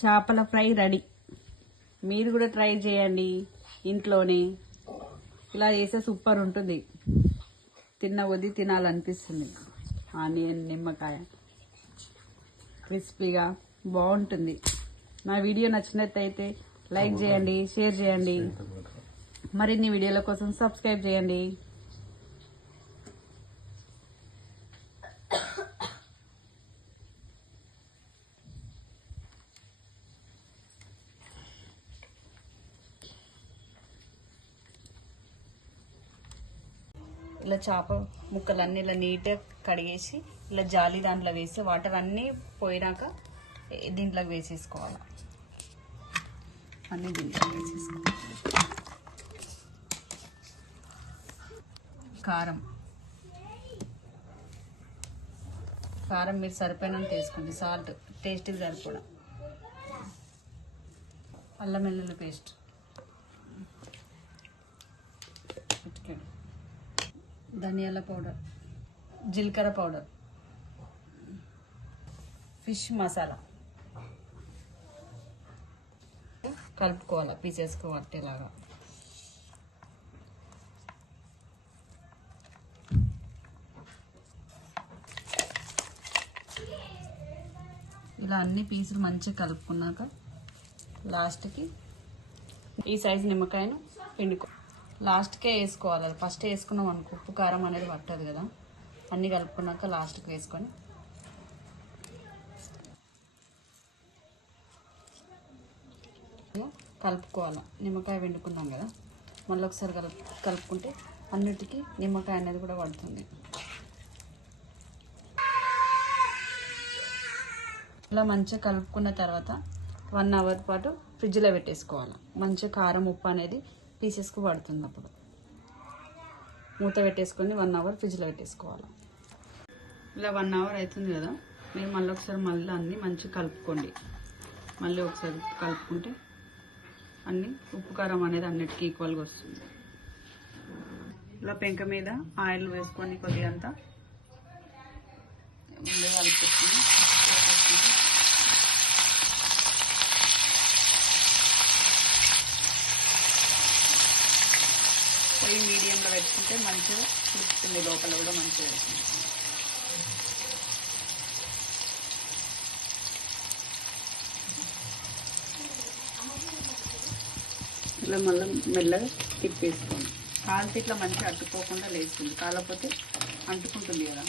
చేపల fry ready. మీరు కూడా ట్రై చేయండి ఇంట్లోనే. ఇలా చేస్తే సూపర్ ఉంటుంది. తిన్న కొద్దీ తినాలనిపిస్తుంది. ఆనియన్, నిమ్మకాయ క్రిస్పీగా బాగుంటుంది. నా వీడియో నచ్చినట్టయితే లైక్ చేయండి, షేర్ చేయండి. మరిన్ని వీడియోల కోసం సబ్స్క్రైబ్ చేయండి. ఇలా చేప ముక్కలన్నీ ఇలా నీట్గా కడిగేసి ఇలా జాలి దాంట్లో వేసి వాటర్ అన్నీ పోయినాక దీంట్లోకి వేసేసుకోవాలి. అన్నీ దీంట్లో వేసేసుకోవాలి. కారం మీరు సరిపోయినంత వేసుకోండి. సాల్ట్ టేస్ట్కి సరిపోవడం. అల్లం వెల్లుల్లి పేస్ట్, ధనియాల పౌడర్, జీలకర్ర పౌడర్, ఫిష్ మసాలా కలుపుకోవాలి పీసెస్కి పట్టేలాగా. ఇలా అన్ని పీసులు మంచిగా కలుపుకున్నాక లాస్ట్కి ఈ సైజు నిమ్మకాయను పిండుకో. లాస్ట్కే వేసుకోవాలి. అది ఫస్ట్ వేసుకున్నాం అనుకో ఉప్పు కారం అనేది పట్టదు కదా. అన్నీ కలుపుకున్నాక లాస్ట్కి వేసుకొని కలుపుకోవాలి. నిమ్మకాయ పిండుకున్నాం కదా, మళ్ళీ ఒకసారి కలుపుకుంటే అన్నిటికీ నిమ్మకాయ అనేది కూడా పడుతుంది. ఇలా మంచిగా కలుపుకున్న తర్వాత 1 అవర్ పాటు ఫ్రిడ్జ్లో పెట్టేసుకోవాలి. మంచిగా కారం ఉప్పు అనేది పీసెస్కు పడుతుంది. అప్పుడు మూత పెట్టేసుకొని 1 అవర్ ఫ్రిడ్జ్లో పెట్టేసుకోవాలి. ఇలా 1 అవర్ అవుతుంది కదా, మీరు మళ్ళీ ఒకసారి అన్నీ మంచిగా కలుపుకోండి. మళ్ళీ ఒకసారి కలుపుకుంటే అన్నీ ఉప్పు కారం అనేది అన్నిటికీ ఈక్వల్గా వస్తుంది. ఇలా పెంక మీద ఆయిల్ వేసుకొని కొద్దిగా అంతా కలుపుకొని పొయ్యి మీడియంలో పెట్టుకుంటే మంచిగా ఉడుకుతుంది. లోపల కూడా మంచిగా పెడుతుంది. ఇలా మళ్ళీ మెల్లగా తిప్పేసుకోండి. కాలితే ఇట్లా మంచిగా అట్టుకోకుండా లేస్తుంది. కాకపోతే అంటుకుంటుంది కదా.